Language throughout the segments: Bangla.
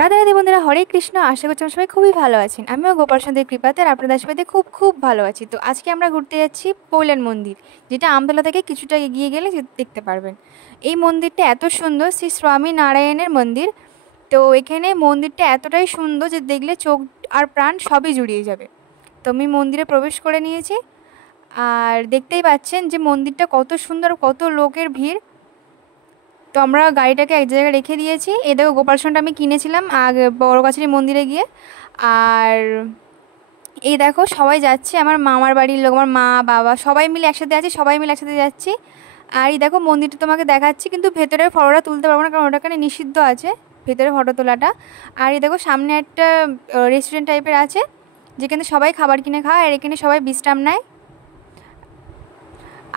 রাধে রাধে বন্ধুরা, হরে কৃষ্ণ। আশা করছি সবাই খুবই ভালো আছেন। আমিও গোপাল সন্ধ্যের কৃপাতে আর আপনাদের আশীর্বাদে খুব খুব ভালো আছি। তো আজকে আমরা ঘুরতে যাচ্ছি পৌলেন মন্দির, যেটা আমতলা থেকে কিছুটা এগিয়ে গেলে দেখতে পারবেন। এই মন্দিরটা এত সুন্দর, শ্রী স্বামী নারায়ণের মন্দির। তো এখানে মন্দিরটা এতটাই সুন্দর যে দেখলে চোখ আর প্রাণ সবই জুড়িয়ে যাবে। তো আমি মন্দিরে প্রবেশ করে নিয়েছি, আর দেখতেই পাচ্ছেন যে মন্দিরটা কত সুন্দর, কত লোকের ভিড়। তো আমরা গাড়িটাকে এক জায়গায় রেখে দিয়েছি। এই দেখো, গোপাল সোনাটা আমি কিনেছিলাম আগে বড়গাছারি মন্দিরে গিয়ে। আর এই দেখো সবাই যাচ্ছে, আমার মামার বাড়ির লোক, আমার মা বাবা সবাই মিলে একসাথে আছি, সবাই মিলে একসাথে যাচ্ছি। আর এই দেখো মন্দিরটা তোমাকে দেখাচ্ছি, কিন্তু ভেতরে ফটোটা তুলতে পারবো না, কারণ ওটাখানে নিষিদ্ধ আছে ভেতরে ফটো তোলাটা। আর এই দেখো সামনে একটা রেস্টুরেন্ট টাইপের আছে, যেখানে সবাই খাবার কিনে খায় আর এখানে সবাই বিশ্রাম নেয়।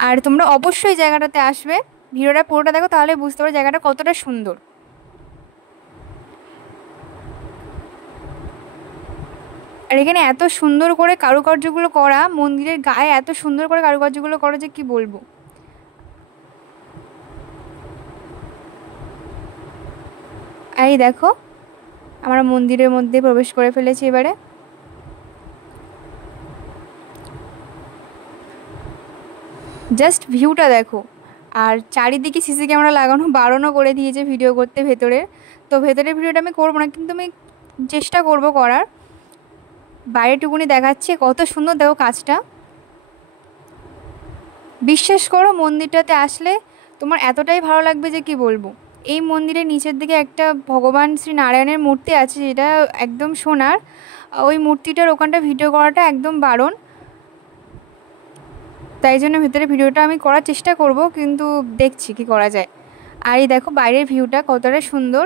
আর তোমরা অবশ্যই জায়গাটাতে আসবে, ভিডিওটা পুরোটা দেখো, তাহলে বুঝতে পারো জায়গাটা কতটা সুন্দর। আর এখানে এত সুন্দর করে কারুকার্যগুলো করা, মন্দিরের গায়ে এত সুন্দর করে কারুকার্যগুলো করা যে কি বলবো। আর এই দেখো আমরা মন্দিরের মধ্যে প্রবেশ করে ফেলেছি এবারে। জাস্ট ভিউটা দেখো। আর চারিদিকে সিসি ক্যামেরা লাগানো, বারণও করে দিয়েছে ভিডিও করতে ভেতরের। তো ভেতরের ভিডিওটা আমি করবো না, কিন্তু আমি চেষ্টা করব করার। বাইরেটুকুনি দেখাচ্ছে, কত সুন্দর দেখো কাজটা। বিশ্বাস করো, মন্দিরটাতে আসলে তোমার এতটাই ভালো লাগবে যে কি বলবো। এই মন্দিরের নিচের দিকে একটা ভগবান শ্রী নারায়ণের মূর্তি আছে, যেটা একদম সোনার। ওই মূর্তিটার ওখানটা ভিডিও করাটা একদম বারণ, তাই জন্য ভেতরে ভিডিওটা আমি করার চেষ্টা করব, কিন্তু দেখছি কি করা যায়। আর এই দেখো বাইরের ভিউটা কতটা সুন্দর।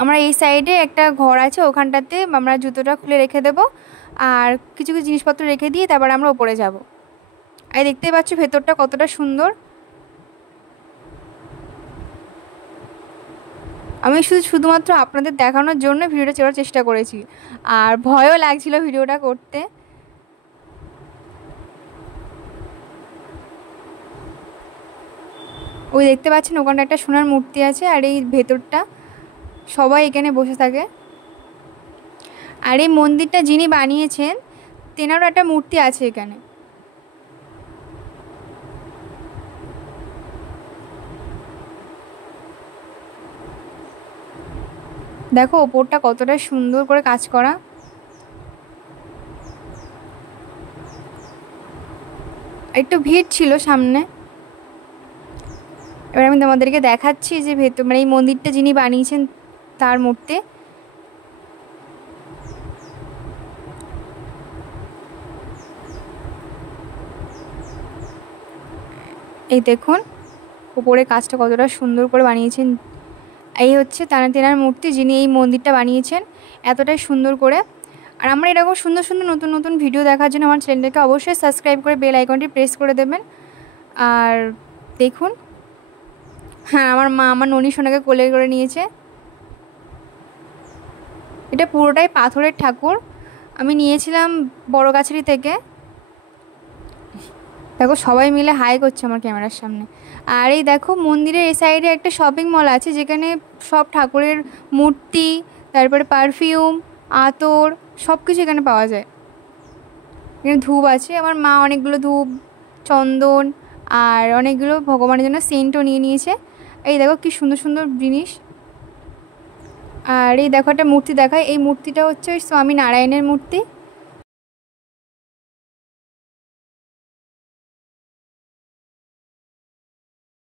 আমরা এই সাইডে একটা ঘর আছে, ওখানটাতে আমরা জুতোটা খুলে রেখে দেবো, আর কিছু কিছু জিনিসপত্র রেখে দিয়ে তারপর আমরা ওপরে যাব। আর দেখতেই পাচ্ছ ভেতরটা কতটা সুন্দর। আমি শুধুমাত্র আপনাদের দেখানোর জন্য ভিডিওটা করার চেষ্টা করেছি, আর ভয়ও লাগছিল ভিডিওটা করতে। ওই দেখতে পাচ্ছেন ওখানটা একটা সোনার মূর্তি আছে, আর এই ভেতরটা সবাই এখানে বসে থাকে। আর এই মন্দিরটা যিনি বানিয়েছেন তেনারও একটা মূর্তি আছে এখানে। দেখো ওপরটা কতটা সুন্দর করে কাজ করা। একটু ভিড় ছিল সামনে। এবার আমি তোমাদেরকে দেখাচ্ছি যে ভেতর মানে এই মন্দিরটা যিনি বানিয়েছেন তার মূর্তি। এই দেখুন উপরে কাজটা কতটা সুন্দর করে বানিয়েছেন। এই হচ্ছে তেনার মূর্তি, যিনি এই মন্দিরটা বানিয়েছেন এতটাই সুন্দর করে। আর আমরা এরকম সুন্দর সুন্দর নতুন নতুন ভিডিও দেখার জন্য আমার চ্যানেলটাকে অবশ্যই সাবস্ক্রাইব করে বেল আইকনটি প্রেস করে দেবেন। আর দেখুন, হ্যাঁ, আমার মা আমার ননি সোনাকে কোলে করে নিয়েছে। এটা পুরোটাই পাথরের ঠাকুর, আমি নিয়েছিলাম বড়গাছারি থেকে। দেখো সবাই মিলে হাই করছে আমার ক্যামেরার সামনে। আর এই দেখো মন্দিরের এই সাইডে একটা শপিং মল আছে, যেখানে সব ঠাকুরের মূর্তি, তারপরে পারফিউম, আতর সব কিছু এখানে পাওয়া যায়। এখানে ধূপ আছে, আমার মা অনেকগুলো ধূপ, চন্দন আর অনেকগুলো ভগবানের জন্য সেন্টও নিয়ে নিয়েছে। এই দেখো কি সুন্দর সুন্দর জিনিস। আর এই দেখো একটা মূর্তি দেখায়, এই মূর্তিটা হচ্ছে ওই স্বামী নারায়ণের মূর্তি।